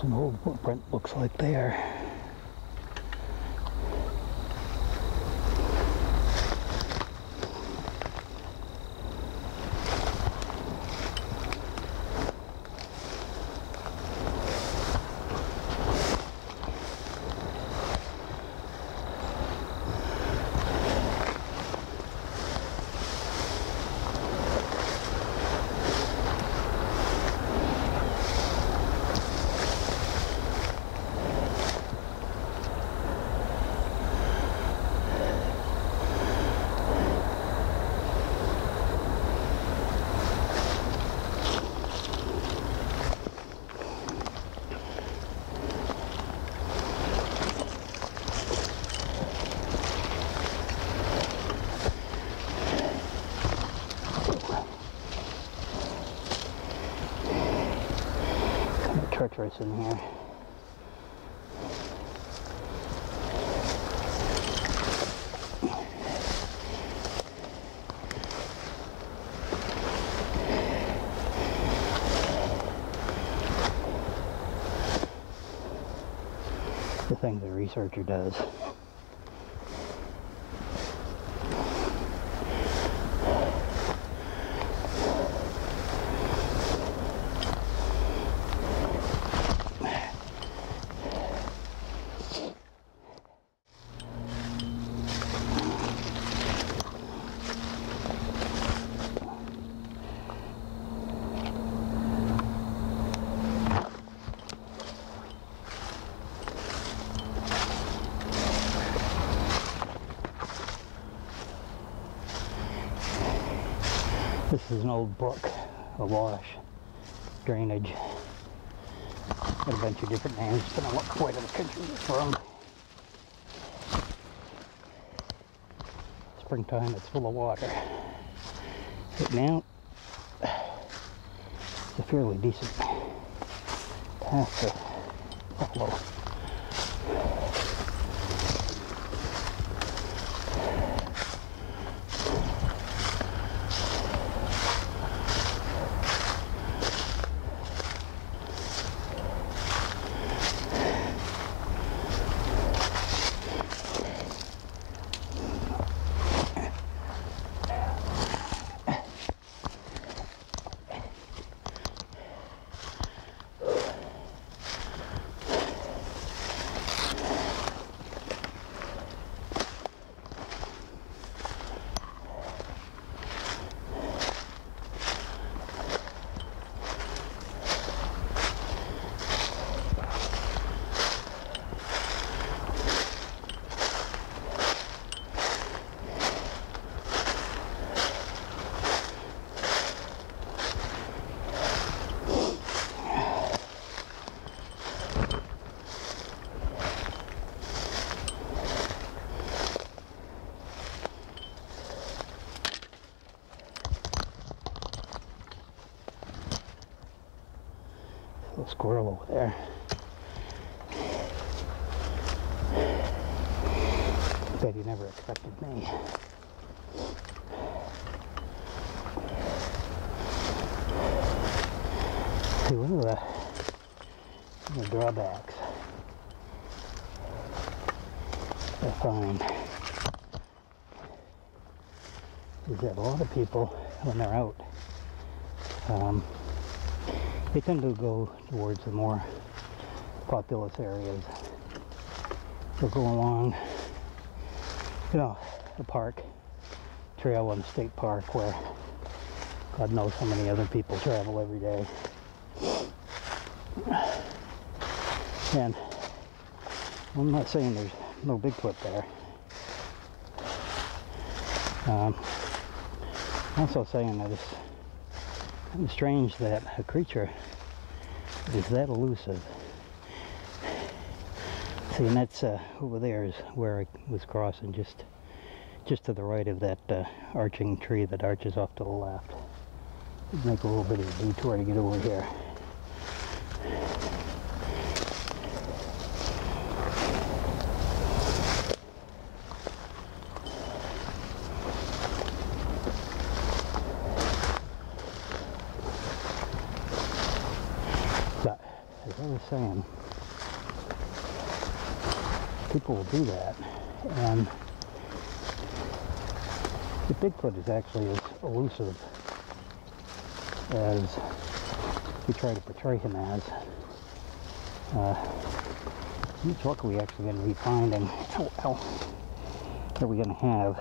There's an old footprint, looks like there. Treacherous in here. The thing the researcher does. This is an old brook, a wash, drainage. Got a bunch of different names, depending on what part of the country it's from. Springtime, it's full of water. Right now, it's a fairly decent path to follow. Little squirrel over there. Bet he never expected me. See, one of the drawbacks I find is that a lot of people, when they're out, they tend to go towards the more populous areas. They'll go along, you know, the park, trail in the state park where God knows how many other people travel every day. And I'm not saying there's no Bigfoot there. I'm also saying that it's kind of strange that a creature is that elusive. See, and that's over there is where I was crossing, just to the right of that arching tree that arches off to the left. Make a little bit of a detour to get over here. But as I was saying, people will do that, and the Bigfoot is actually as elusive as we try to portray him as. Which luck are we actually going to be finding? Ow. Are we going to have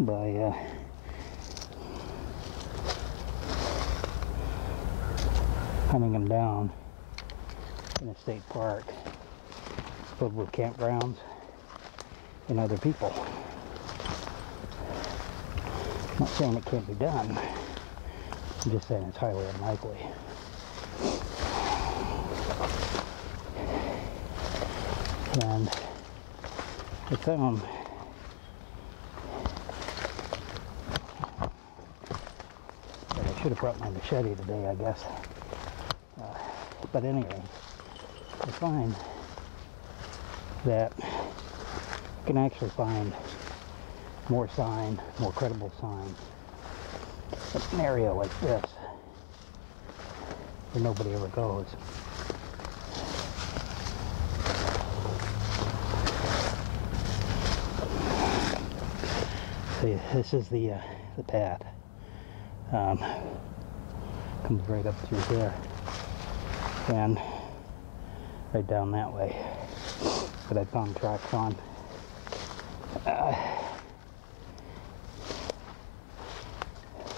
by hunting him down in a state park filled with campgrounds and other people? I'm not saying it can't be done. I'm just saying it's highly unlikely. And I found that I should have brought my machete today, I guess. But anyway, I find that you can actually find more sign, more credible sign in an area like this where nobody ever goes. See, this is the path. Comes right up through there and right down that way. But I found tracks on.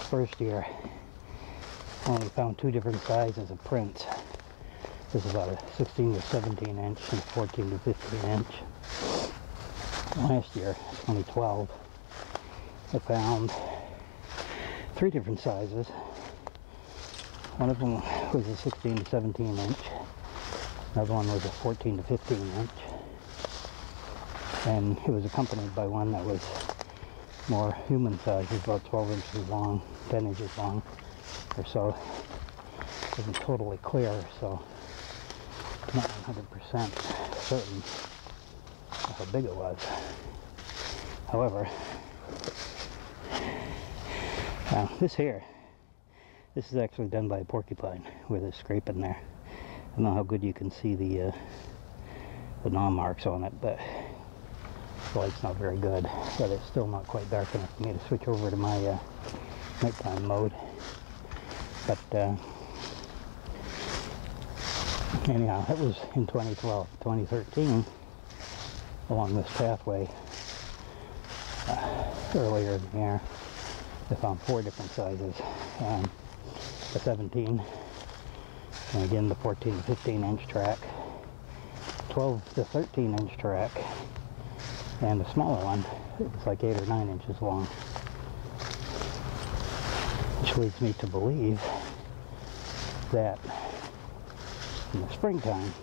First year, I only found 2 different sizes of prints. This is about a 16 to 17 inch and 14 to 15 inch. Last year, 2012, I found 3 different sizes. One of them was a 16 to 17 inch. Another one was a 14 to 15 inch. And it was accompanied by one that was more human size, about 12 inches long, 10 inches long or so. It wasn't totally clear, so not 100% certain how big it was. However, this here, this is actually done by a porcupine with a scrape in there. I don't know how good you can see the gnaw marks on it, but the light's not very good, but it's still not quite dark enough for me to switch over to my nighttime mode. But anyhow, it was in 2012. 2013, along this pathway, earlier in the year, I found 4 different sizes. The 17, and again the 14 to 15 inch track, 12 to 13 inch track, and a smaller one. It was like 8 or 9 inches long. Which leads me to believe that in the springtime,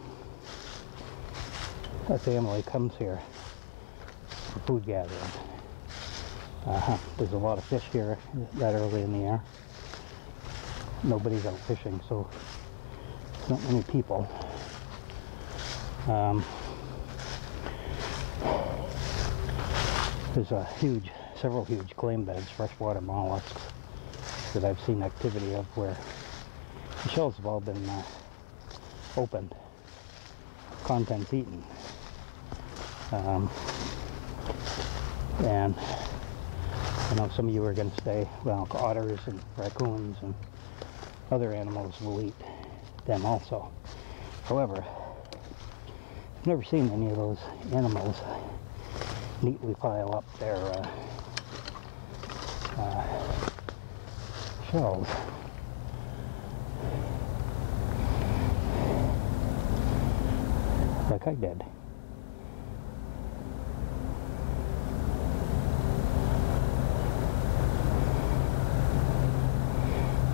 a family comes here for food gathering. There's a lot of fish here that early in the year. Nobody's out fishing, so not many people. There's several huge clam beds, freshwater mollusks, that I've seen activity of where the shells have all been opened, contents eaten. And I know some of you are going to say, well, otters and raccoons and other animals will eat them also. However, I've never seen any of those animals neatly pile up their shells. Like I did.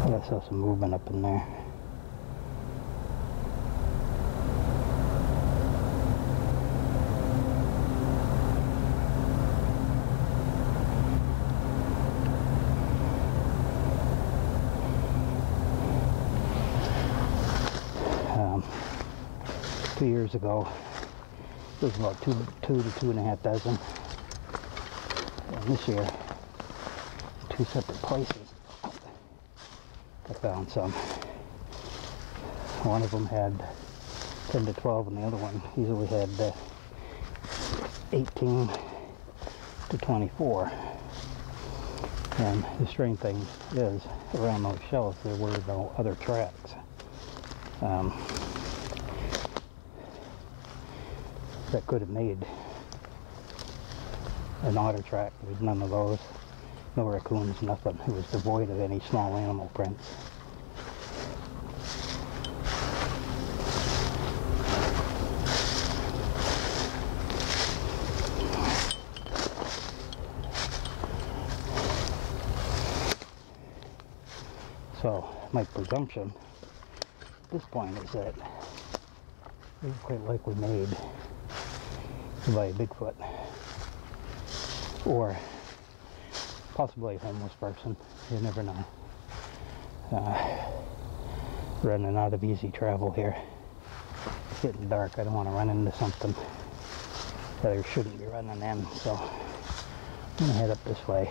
I saw some movement up in there. Two years ago, it was about two to 2.5 dozen. And this year, 2 separate places, I found some. One of them had 10 to 12 and the other one easily had 18 to 24. And the strange thing is, around those shells there were no other tracks. That could have made an otter track. There was none of those. No raccoons, nothing. It was devoid of any small animal prints. So my presumption at this point is that it was quite likely made by a Bigfoot, or possibly a homeless person. You never know. Running out of easy travel here. It's getting dark. I don't want to run into something that I shouldn't be running in, so I'm going to head up this way.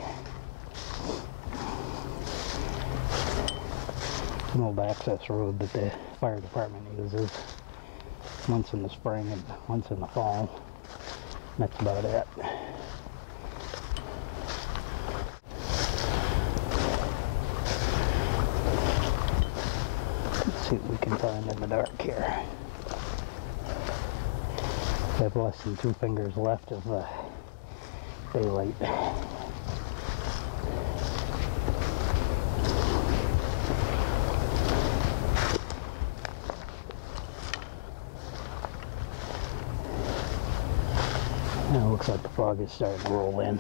It's an old access road that the fire department uses once in the spring and once in the fall. That's about it. Let's see what we can find in the dark here. I have less than 2 fingers left of daylight. Now it looks like the fog is starting to roll in.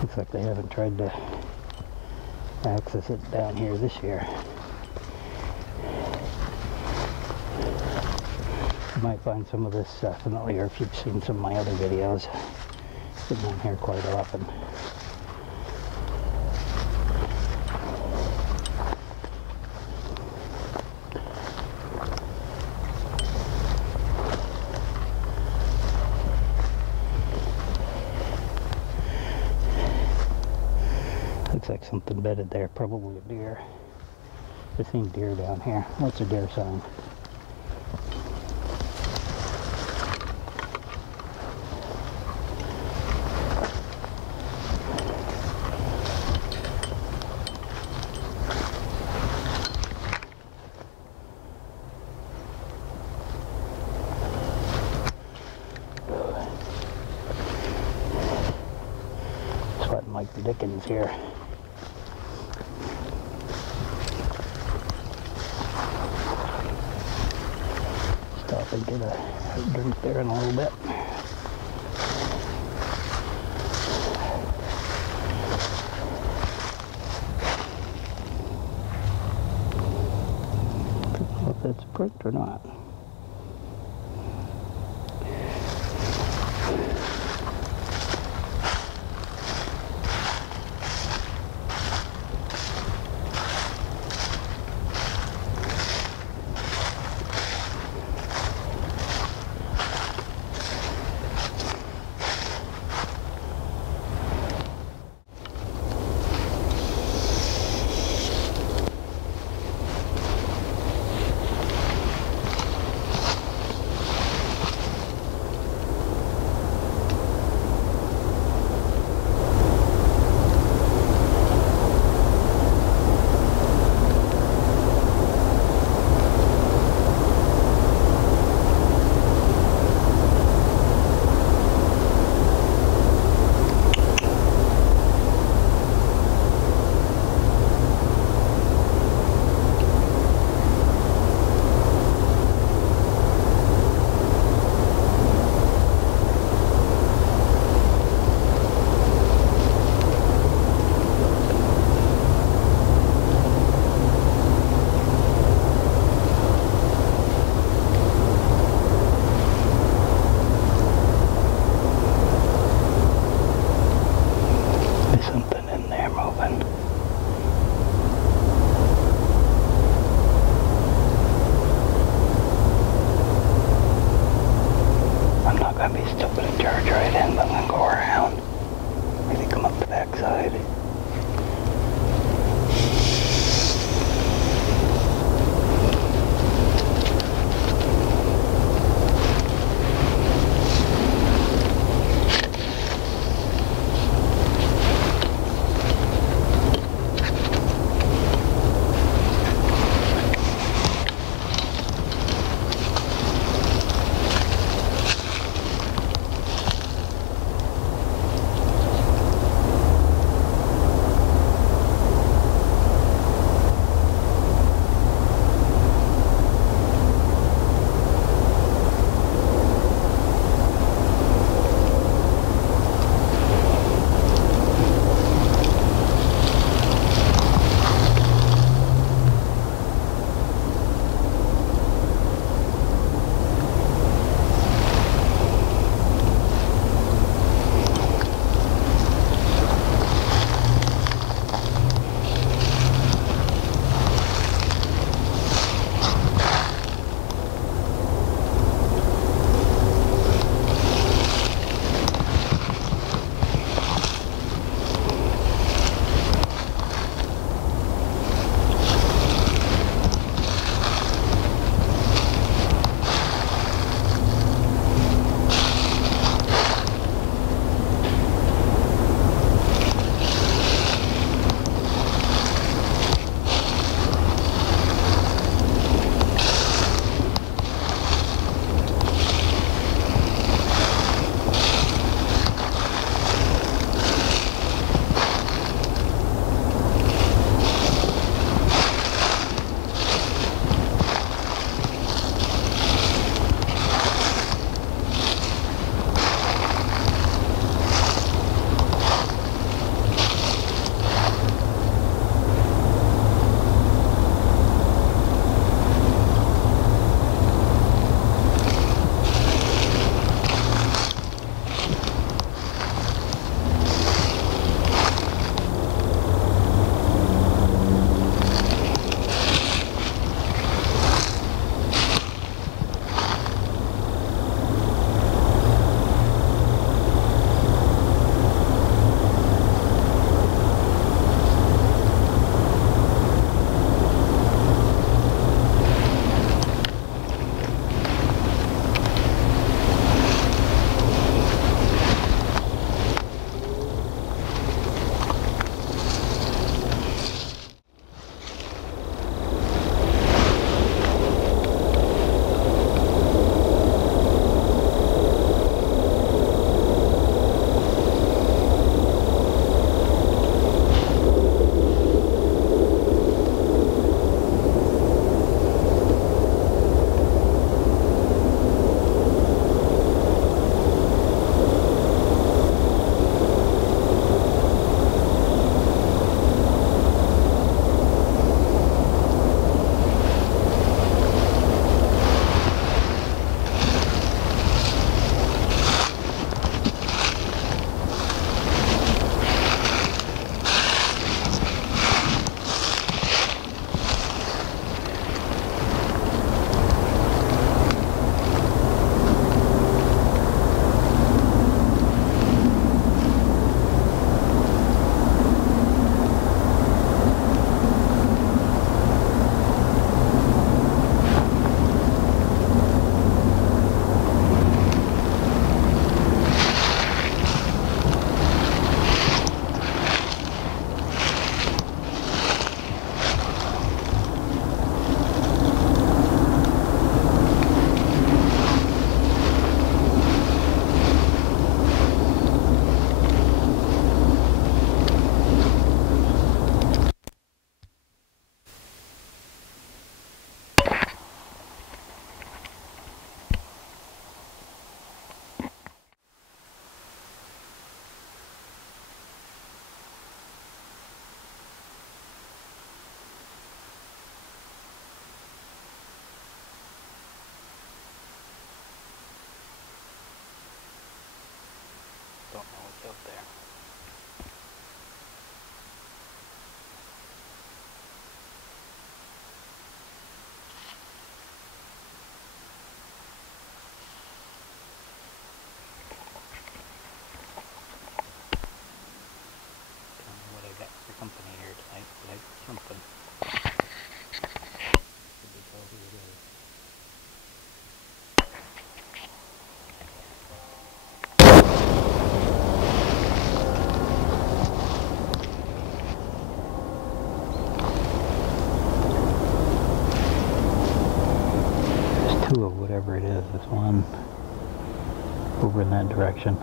Looks like they haven't tried to access it down here this year. You might find some of this familiar if you've seen some of my other videos. Been down here quite often. Looks like something bedded there, probably a deer. I've seen deer down here. What's a deer sign? Sweating like the dickens here. Stop and get a drink there in a little bit. I don't know if that's pricked or not. probably still gonna charge right in, but I'm gonna go around. Maybe come up the backside. Don't know what's up there. two of whatever it is. This one over in that direction.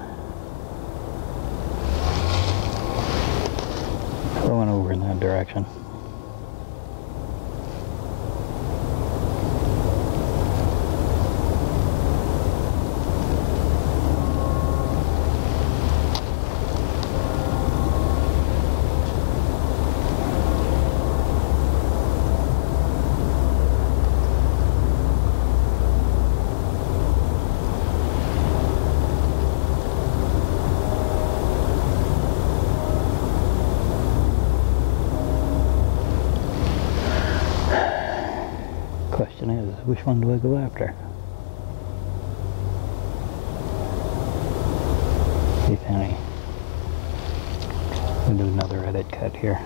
Going over in that direction. Question is, which one do I go after? If any. I'll do another edit cut here.